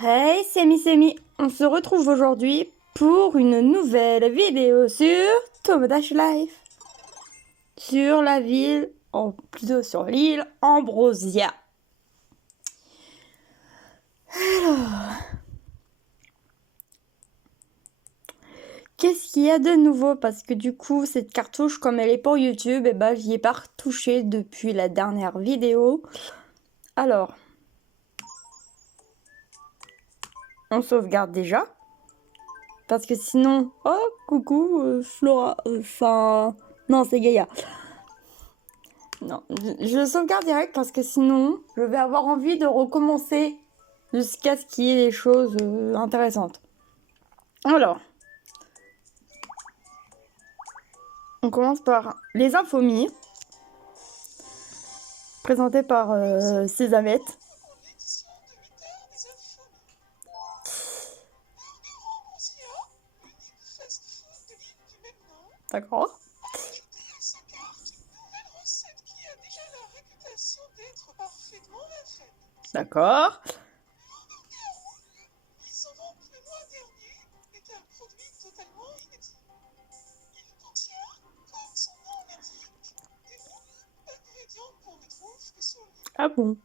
Hey, c'est Semi, on se retrouve aujourd'hui pour une nouvelle vidéo sur Tomodachi Life. Sur la ville, plutôt sur l'île Ambrosia. Alors, qu'est-ce qu'il y a de nouveau? Parce que du coup, cette cartouche, comme elle est pour YouTube, et ben, j'y ai pas retouché depuis la dernière vidéo. Alors, on sauvegarde déjà. Parce que sinon... Oh, coucou, Flora. Enfin... non, c'est Gaïa. Non, je sauvegarde direct parce que sinon, je vais avoir envie de recommencer jusqu'à ce qu'il y ait des choses intéressantes. Alors, on commence par les infomies, présentées par Cézamette. D'accord. D'accord. Ah bon?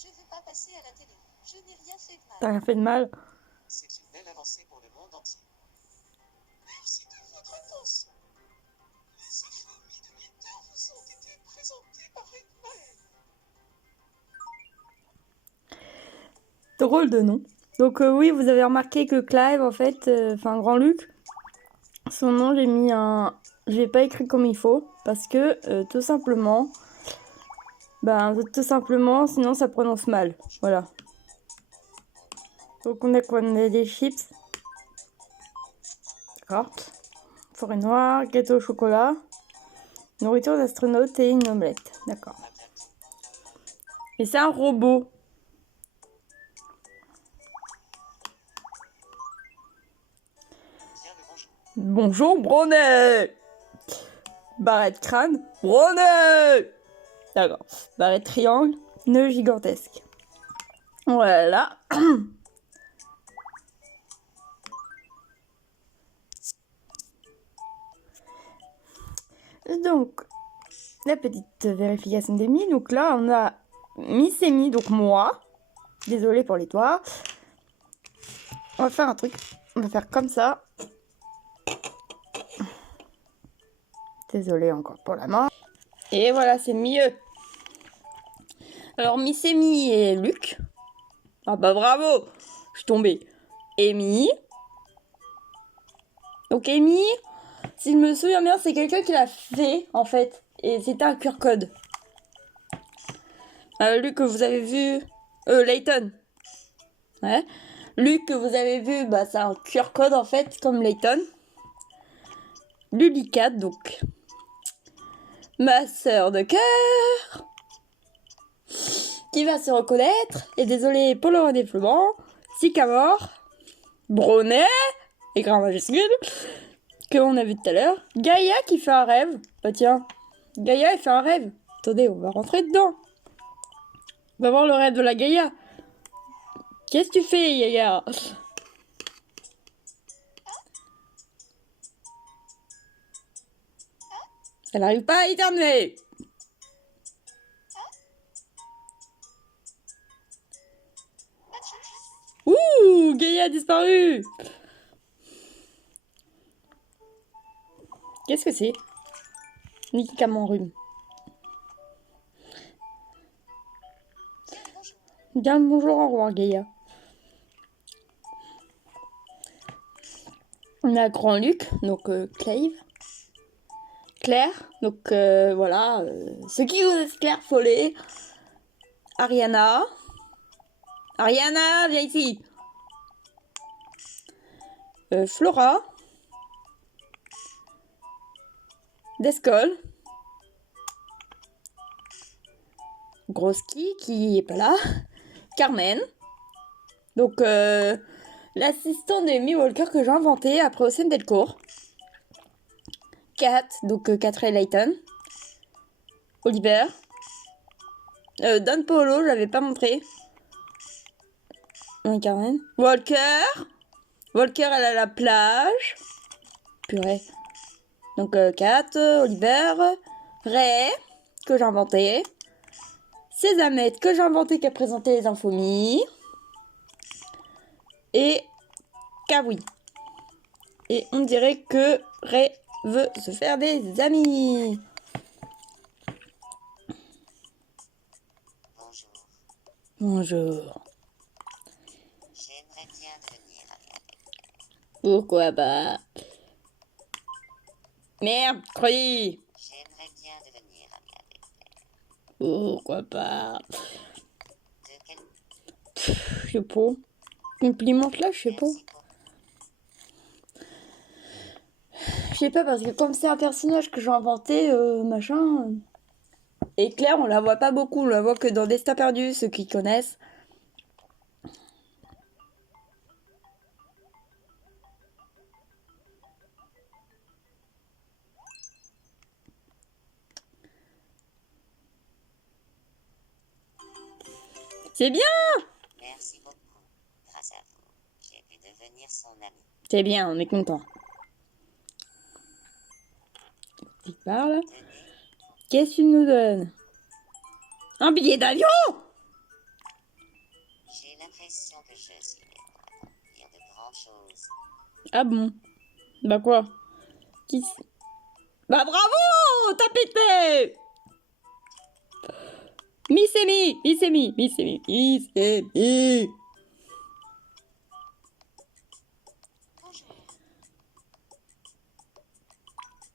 Je ne veux pas passer à la télé. Je n'ai rien fait de mal. T'as rien fait de mal? C'est une belle avancée pour le monde entier. Merci de votre attention. Les infomies de Winter vous ont été présentées par Edmaël. Drôle de nom. Donc oui, vous avez remarqué que Clive, en fait, enfin Grand Luc, son nom, j'ai mis un... Je l'ai pas écrit comme il faut, parce que tout simplement... tout simplement, sinon ça prononce mal. Voilà. Donc on a quoi? On a des chips. D'accord. Forêt noire, gâteau au chocolat, nourriture d'astronaute et une omelette. D'accord. Et c'est un robot. Bonjour, Bronet. Barrette crâne, Bronet. D'accord. Barrette triangle, nœud gigantesque. Voilà. Donc, la petite vérification des mi. Donc là, on a Miss et Mi, donc moi. Désolée pour les toits. On va faire un truc. On va faire comme ça. Désolée encore pour la main. Et voilà, c'est mieux. Alors, Miss Amy et Luc. Ah bah bravo, je suis tombée. Amy. Donc Amy, si je me souviens bien, c'est quelqu'un qui l'a fait en fait. Et c'était un QR code. Luc que vous avez vu. Layton. Ouais. Luc que vous avez vu, bah c'est un QR code en fait, comme Layton. Lulicat, donc. Ma sœur de cœur. Qui va se reconnaître. Et désolé pour le redéploiement. Sycamore. Bronet. Écran majuscule. Que on a vu tout à l'heure. Gaïa qui fait un rêve. Bah tiens. Gaïa elle fait un rêve. Attendez, on va rentrer dedans. On va voir le rêve de la Gaïa. Qu'est-ce que tu fais, Gaïa? Elle n'arrive pas à éternuer. Ouh, Gaïa a disparu. Qu'est-ce que c'est? Médicament rhume. Bien le bonjour, au revoir, Gaïa. On a Grand Luc, donc Clive. Claire, donc voilà. Ce qui vous espère, Follet. Ariana. Ariana, viens ici. Flora. Descol. Groski qui est pas là. Carmen. Donc, l'assistant de Amy Walker que j'ai inventé après au sein Delcourt. Kat, donc Kat Ray Layton. Oliver. Don Polo, je l'avais pas montré. Karen. Walker. Walker, elle est à la plage. Purée. Donc, Kat, Oliver. Ray, que j'ai inventé. Sésame, que j'ai inventé, qui a présenté les infomies. Et Kawi. Et on dirait que Ray veut se faire des amis. Bonjour. Bonjour. J'aimerais bien devenir ami avec elle. Pourquoi pas? Merde, Crowley. J'aimerais bien devenir ami avec elle. Pourquoi pas? De quel... Je sais pas. Complimente là, je sais pas. Merci pour... Je sais pas parce que comme c'est un personnage que j'ai inventé, machin. Et Claire, on la voit pas beaucoup, on la voit que dans Destin perdu, ceux qui connaissent. C'est bien, Merci beaucoup. Grâce à vous, j'ai pu devenir son ami. c'est bien, on est content. Il parle. Tenez, Qu'est-ce que tu nous donnes? Un billet d'avion? j'ai l'impression que je suis né pour accomplir de grandes choses. Ah bon? Bah quoi? Qui s- Bah bravo! T'as pété! Miss Amy! Miss Amy! Miss Amy! Miss Amy! Bonjour,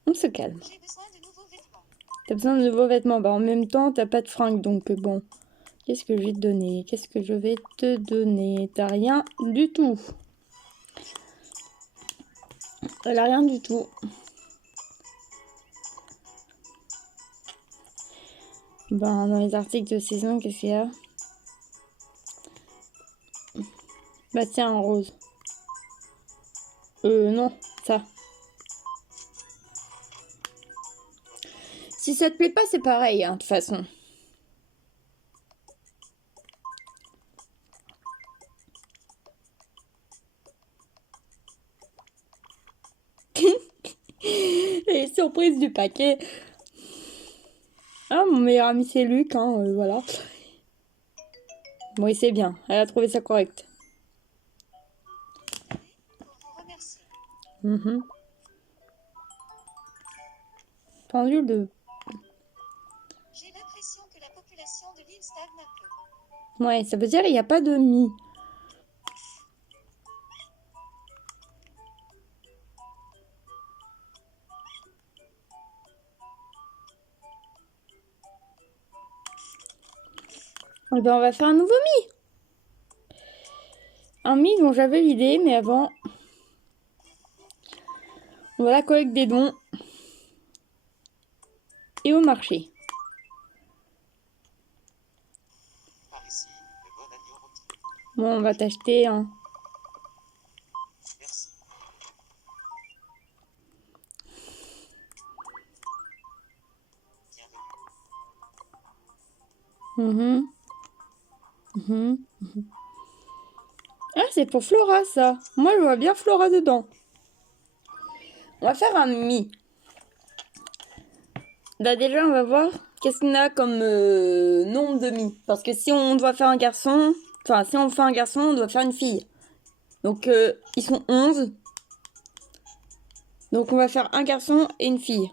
On se calme. j'ai besoin de nouveaux vêtements. T'as besoin de nouveaux vêtements. Bah en même temps, t'as pas de fringues, donc bon. Qu'est-ce que je vais te donner? Qu'est-ce que je vais te donner? T'as rien du tout. Elle a rien du tout. Ben, dans les articles de saison, qu'est-ce qu'il y a? Bah tiens, un rose. Non, ça. Si ça te plaît pas, c'est pareil, hein, de toute façon. Les surprises du paquet. Ah, mon meilleur ami, c'est Luc, hein, voilà. Bon, c'est bien. Elle a trouvé ça correct. Pour vous remercier. Mhm. Pendule de... J'ai l'impression que la population de l'île stagne un peu. Ouais, ça veut dire il n'y a pas de mie. Eh ben, on va faire un nouveau mi. Un mi dont j'avais l'idée, mais avant... On va la collecte des dons. Et au marché. Par ici, le bon agneau rôti. Bon, on va t'acheter un... Merci. Bienvenue. Ah, c'est pour Flora, ça. Moi, je vois bien Flora dedans. On va faire un mi. Bah déjà, on va voir qu'est-ce qu'on a comme nombre de mi. Parce que si on doit faire un garçon... Enfin, si on fait un garçon, on doit faire une fille. Donc, ils sont 11. Donc, on va faire un garçon et une fille.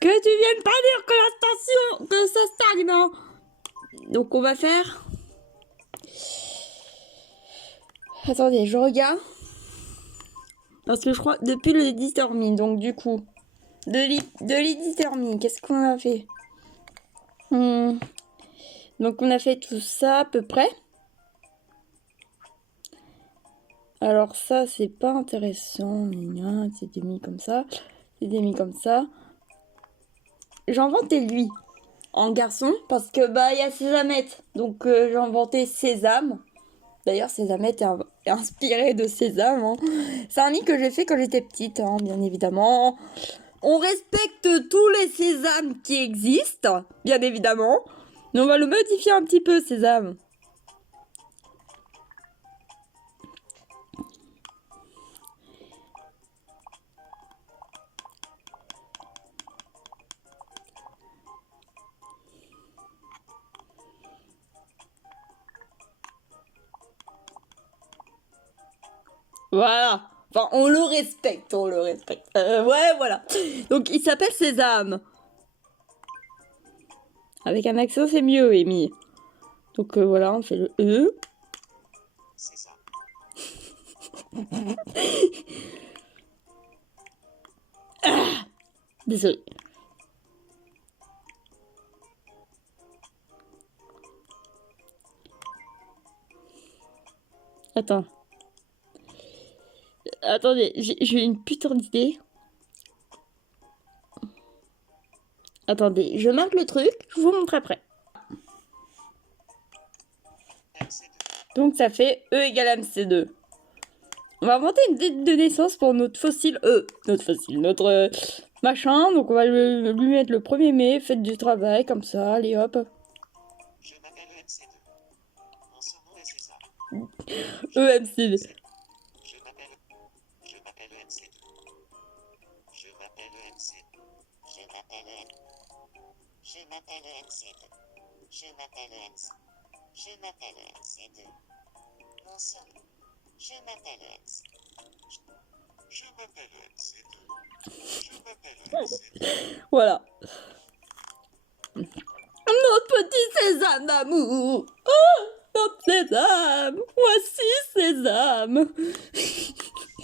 Que tu viennes pas dire que la station... Que ça stagne, hein. Donc, on va faire... Attendez, je regarde. Parce que je crois depuis le l'éditeur Mi, donc du coup, de l'éditeur Mi, qu'est-ce qu'on a fait? Donc on a fait tout ça à peu près. Alors ça, c'est pas intéressant. C'est des mis comme ça. C'est des mis comme ça. J'ai inventé lui. en garçon parce que bah il y a Sésamette. Donc j'ai inventé Sésame. D'ailleurs, Sésamette est inspiré de Sésame. Hein. C'est un nid que j'ai fait quand j'étais petite, hein, bien évidemment. On respecte tous les sésames qui existent, bien évidemment. Mais on va le modifier un petit peu, Sésame. Voilà. Enfin, on le respecte, on le respecte. Ouais, voilà. Donc, il s'appelle Sésame. Avec un accent, c'est mieux, Amy. Donc, voilà, on fait le E. C'est ça. Désolé. Attends. Attendez, j'ai une putain d'idée. Attendez, je marque le truc, je vous montre après. MC2. Donc ça fait E égale MC2. On va inventer une date de naissance pour notre fossile E. Notre machin. Donc on va lui mettre le 1er mai, fête du travail, comme ça, allez hop. Je m'appelle MC2. Mon surnom est César. EMC2. Je m'appelle MC2. Je m'appelle MC2. Je m'appelle MC2. Je m'appelle MC. Je m'appelle MC2. Mon surnom. Je m'appelle MC. Je m'appelle MC2. Je m'appelle MC2. Voilà. Notre petit sésame d'amour. Oh, notre sésame. Voici sésame.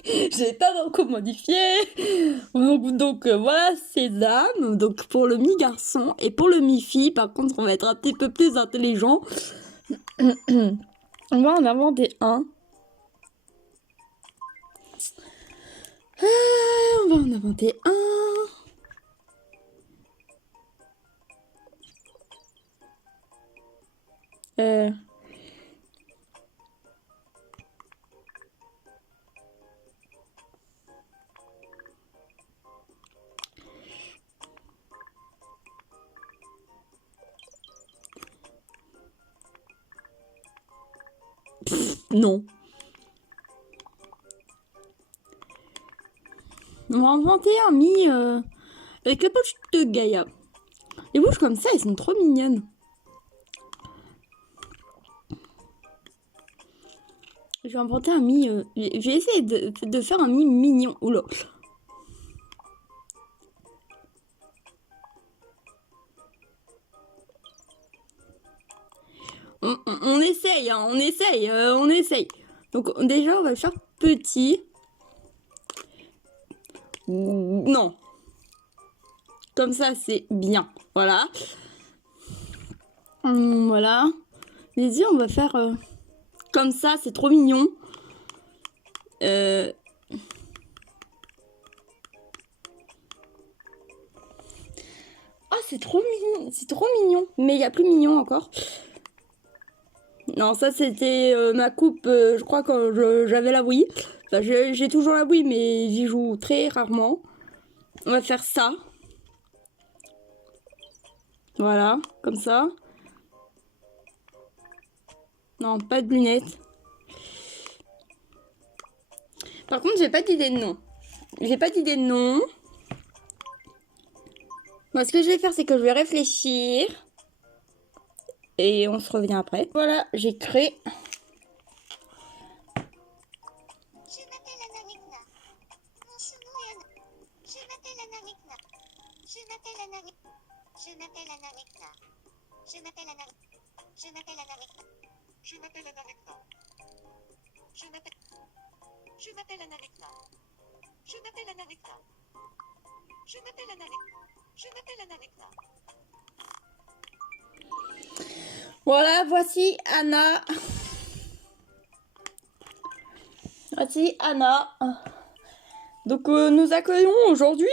J'ai pas encore modifié. Donc voilà sésame. Donc pour le mi-garçon et pour le mi-fille, par contre, on va être un petit peu plus intelligent. On va en inventer un. On va en inventer un. Non. On va inventer un mi avec la poche de Gaïa. Les bouches comme ça, elles sont trop mignonnes. Je vais inventer un mi. Je vais essayer de faire un mi mignon. Oula. On essaye, hein, on essaye. Donc déjà, on va le faire petit. Non. Comme ça, c'est bien. Voilà. Voilà. Les yeux, on va faire comme ça, c'est trop mignon. Ah, c'est trop mignon. C'est trop mignon. Mais il y a plus mignon encore. Non, ça c'était ma coupe, je crois, quand j'avais la Wii. Enfin, j'ai toujours la Wii, mais j'y joue très rarement. On va faire ça. Voilà, comme ça. Non, pas de lunettes. Par contre, j'ai pas d'idée de nom. Moi, ce que je vais faire, c'est que je vais réfléchir. Et on se revient après. Voilà, j'ai créé. Je m'appelle Anna. Mon surnom est Anna. Je m'appelle Anna. Je m'appelle Anna. Je m'appelle Anna. Je m'appelle Anna. Je m'appelle Anna. Je m'appelle Anna. Je m'appelle. Je m'appelle Anna. Je m'appelle Anna. Je m'appelle Anna. Je m'appelle Anna. Voilà, voici Anna. Donc nous accueillons aujourd'hui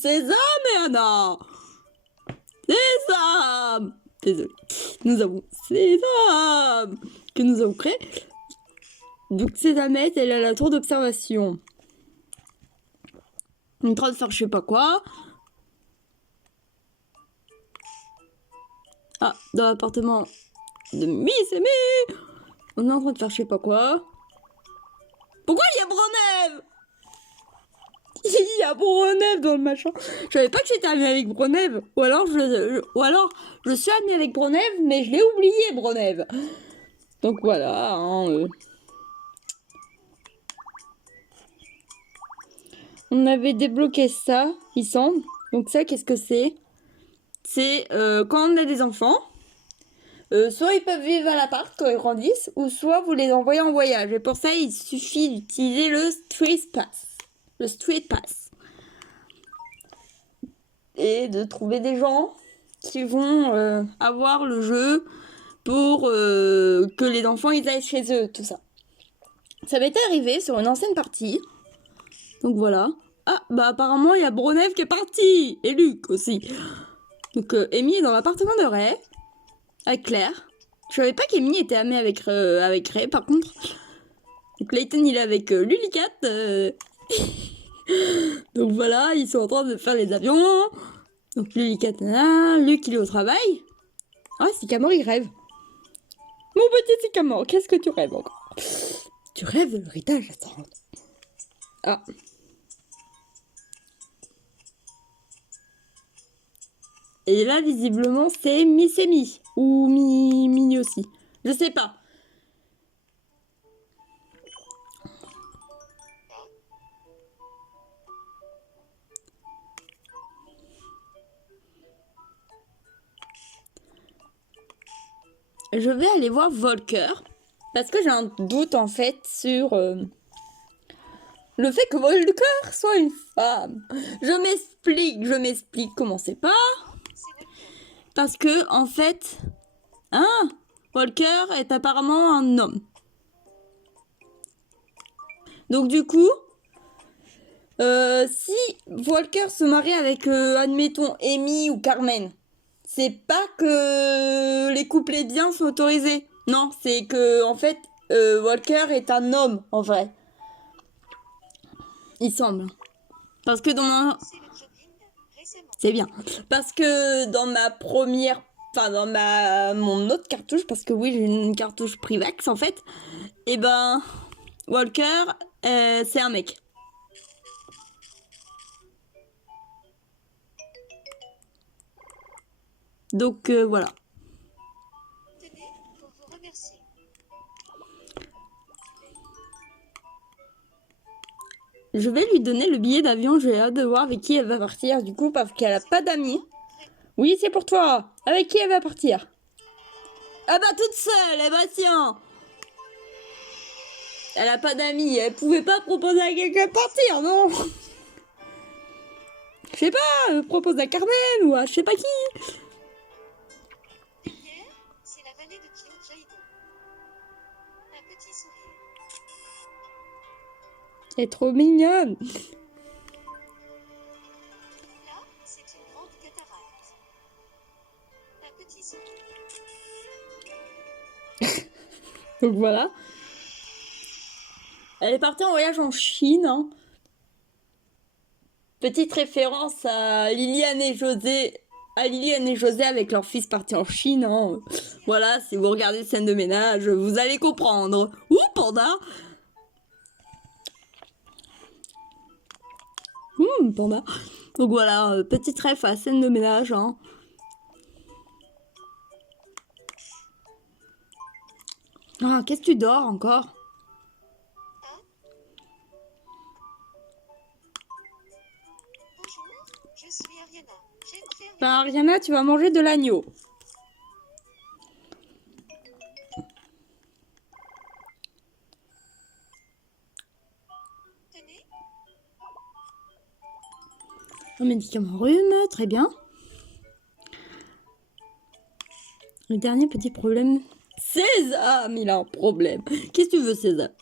Sésame et Anna. Sésame. Sésame. Désolé. Nous avons Sésame que nous avons créé. Donc Sésamette, elle a la tour d'observation. On est en train de faire je sais pas quoi. Ah, dans l'appartement de Miss Amy, on est en train de faire je sais pas quoi. Pourquoi il y a Bronève? Il y a Bronève dans le machin. Je savais pas que j'étais amie avec Bronève. Ou alors je suis amie avec Bronève, mais je l'ai oublié Bronève. Donc voilà. Hein, On avait débloqué ça, il semble. Donc ça, qu'est-ce que c'est? C'est quand on a des enfants. Soit ils peuvent vivre à l'appart quand ils grandissent, ou soit vous les envoyez en voyage. Et pour ça, il suffit d'utiliser le Street Pass. Le Street Pass. Et de trouver des gens qui vont avoir le jeu pour que les enfants ils aillent chez eux, tout ça. Ça m'était arrivé sur une ancienne partie. Donc voilà. Ah, bah apparemment, il y a Bronève qui est parti. Et Luc aussi. Donc Amy est dans l'appartement de Ray. Avec Claire. Je savais pas qu'Amy était amie avec Ray, par contre. Donc Layton, il est avec Lulicat. Donc voilà, ils sont en train de faire les avions. Donc Lulicat, Luc, il est au travail. Ah, Sycamore, il rêve. Mon petit Sycamore, qu'est-ce que tu rêves encore? Tu rêves de l'héritage, attends. Ah. Et là, visiblement, c'est Miss Amy. Ou Mini aussi. Je sais pas. Je vais aller voir Volker. Parce que j'ai un doute, en fait, sur le fait que Volker soit une femme. Je m'explique comment c'est pas. Parce que, en fait, Volker est apparemment un homme. Donc du coup, si Volker se marie avec, admettons, Amy ou Carmen, c'est pas que les couples lesbiens sont autorisés. Non, c'est que, en fait, Volker est un homme, en vrai. Il semble. Parce que dans ma... C'est bien. Parce que dans ma première... Enfin, dans mon autre cartouche, parce que oui, j'ai une cartouche Privax, en fait. Et ben, Walker, c'est un mec. Donc, voilà. Tenez, pour vous remercier. Je vais lui donner le billet d'avion. J'ai hâte de voir avec qui elle va partir, du coup, parce qu'elle a pas d'amis. Oui, c'est pour toi. Avec qui elle va partir? Ah bah, toute seule, eh bah tiens. Elle a pas d'amis. Elle pouvait pas proposer à quelqu'un de partir, non? Je sais pas, elle propose à Carmen ou à je sais pas qui. Derrière, c'est la vallée de Kyojaido. Un petit sourire. Elle est trop mignonne. Là, c'est une grande cataracte. Un petit sourire. Donc voilà. Elle est partie en voyage en Chine. Hein. Petite référence à Liliane et José. À Liliane et José avec leur fils parti en Chine. Hein. Voilà, si vous regardez scène de ménage, vous allez comprendre. Ouh, panda. Panda. Donc voilà, petite ref à scène de ménage. Hein. Ah, qu'est-ce que tu dors encore? Bonjour, je suis Ariana. J'aime faire Bah, Ariana, tu vas manger de l'agneau. Tenez, Un médicament rhume, très bien. Le dernier petit problème. Sésame, il a un problème. Qu'est-ce que tu veux, Sésame?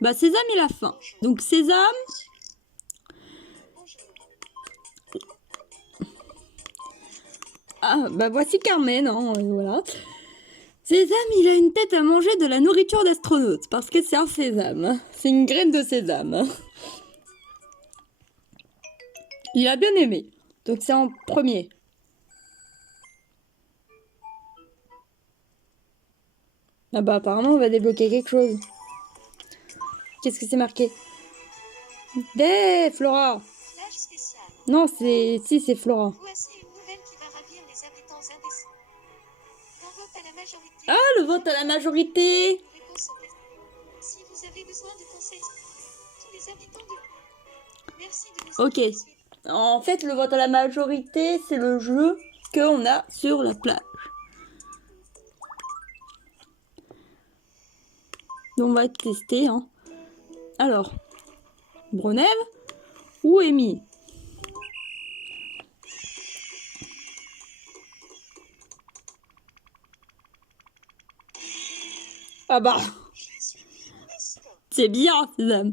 Bah, Sésame, il a faim. Donc, Sésame. bonjour. Ah, bah voici Carmen, hein, voilà. Sésame, il a une tête à manger de la nourriture d'astronaute, parce que c'est un sésame. C'est une graine de sésame. Il a bien aimé. Donc c'est en premier. Ah bah apparemment on va débloquer quelque chose. Qu'est-ce que c'est marqué? Des Flora. Flash spécial. Non, c'est Flora. Voici une nouvelle qui va ravir les habitants indécis. Un vote à la majorité. Ah, le vote à la majorité. Réponse au test. Si vous avez besoin de conseils, tous les habitants de... Merci de nous Ok. suivre. En fait, le vote à la majorité, c'est le jeu qu'on a sur la plage. Donc on va tester, hein. Alors, Bronève ou Amy? Ah bah, c'est bien, Sésame.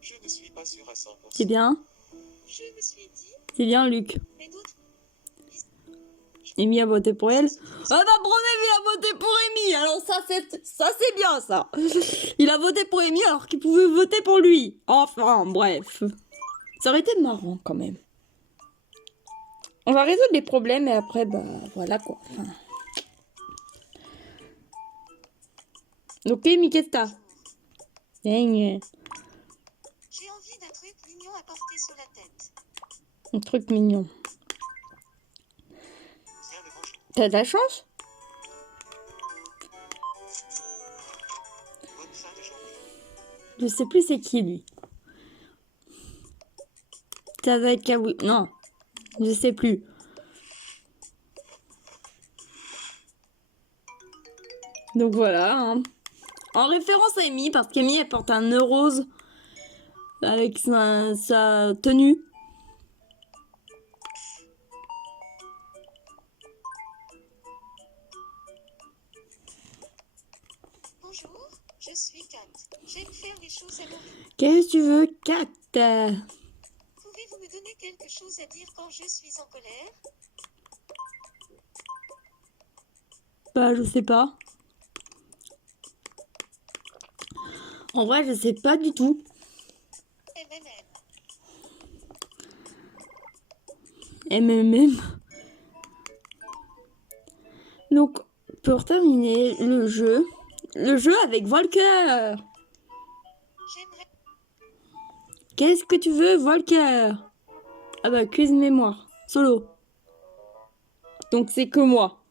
Je ne suis pas sûr à 100%. C'est bien, Je me suis dit, c'est bien, Luc. mais d'autres... Amy a voté pour elle. Ah bah, Bronève, il a voté pour Amy. Alors ça, c'est bien, ça. Il a voté pour Amy alors qu'il pouvait voter pour lui. Enfin, bref. Ça aurait été marrant, quand même. On va résoudre les problèmes et après, bah, voilà, quoi. Enfin... Donc, Amy, qu'est-ce que t'as? J'ai envie d'un truc mignon à porter sur la tête. Un truc mignon. Tiens, le bonjour. T'as de la chance? Bonne fin de journée. Je sais plus c'est qui, lui. Ça va être Kawi. Non, je sais plus. Donc voilà, hein. En référence à Amy, parce qu'Amy, elle porte un nœud rose avec sa tenue. Bonjour, je suis Kat. J'aime faire les choses à mon rythme. Qu'est-ce que tu veux, Kat? Pouvez-vous me donner quelque chose à dire quand je suis en colère? Bah, je sais pas. En vrai, je sais pas du tout. MMM. Donc, pour terminer le jeu avec Volker. J'aimerais... Qu'est-ce que tu veux, Volker? Ah bah, quiz mémoire. Solo. Donc, c'est que moi.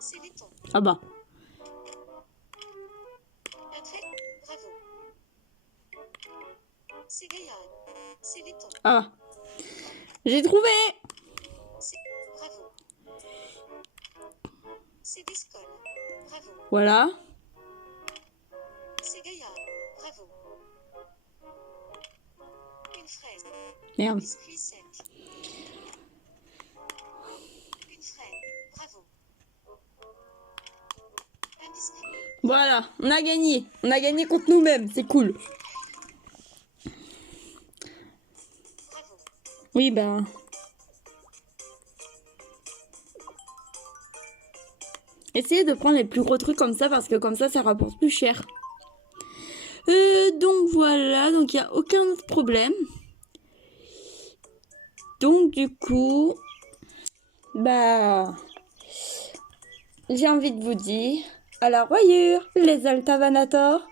C'est les tons. Ah bah. Un trait. Bravo. C'est Gaïa. C'est les tons. Ah. J'ai trouvé. Bravo. C'est Discol. Bravo. Voilà. C'est Gaïa. Bravo. Une fraise. Merde. Biscuit sec. Une fraise. Bravo. Un biscuit. Voilà, on a gagné. On a gagné contre nous-mêmes. C'est cool. Bravo. Oui, ben... Essayez de prendre les plus gros trucs comme ça parce que comme ça rapporte plus cher. Donc voilà, donc il n'y a aucun autre problème. Donc du coup, bah, j'ai envie de vous dire à la royure, les Altavanators.